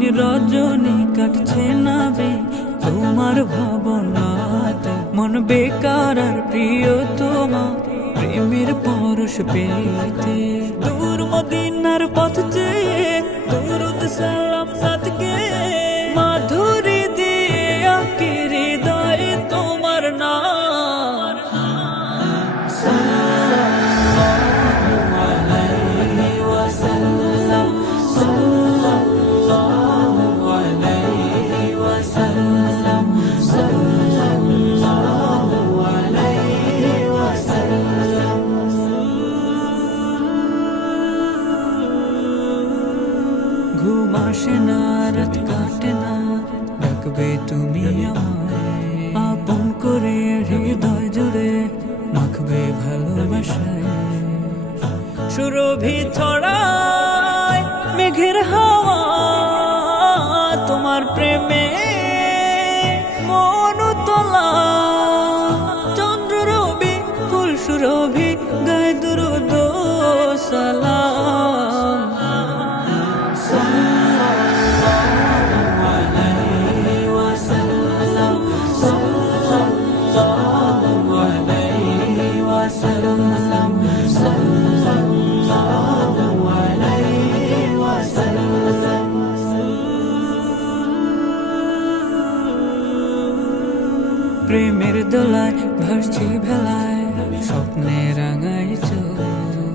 দিন রজনী কাটছে না বে তোমার ভাবনাতে, মন বেকার আর প্রিয় তোমার প্রেমের পরশ পেতে। দূর মদিনার পথ চেয়ে দরুদ সালাম সাথকে মাধুরী দিয়ে আঁকি হৃদয়ে তোমার নাম। ঘুম আসে না, রাত কাটে না, ডাকবে তুমি আমায় আপন করে, হৃদয় জুড়ে মাখবে ভালোবাসায়। সুরভি ছড়ায় মেঘের হাওয়া তোমার প্রেমে মন তোলা, চন্দ্র রবি ফুল সুরভি গায়ে দুরুদ সালাম। প্রেমের দোলায় ভাসছি ভেলায়, স্বপ্নে রাঙাই চোখ,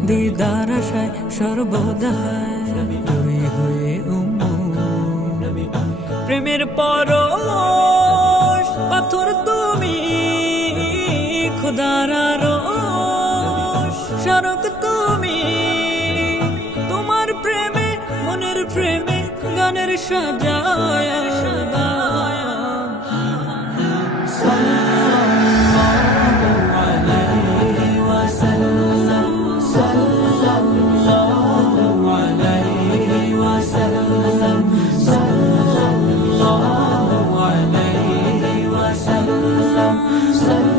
দিদার আশায় সর্বদায় তুই হয়ে প্রেমের পরশ পাথর তুমি, খোদার আরশ স্মারক তুমি। তোমার প্রেমে মনের প্রেমে গানের সাজায় So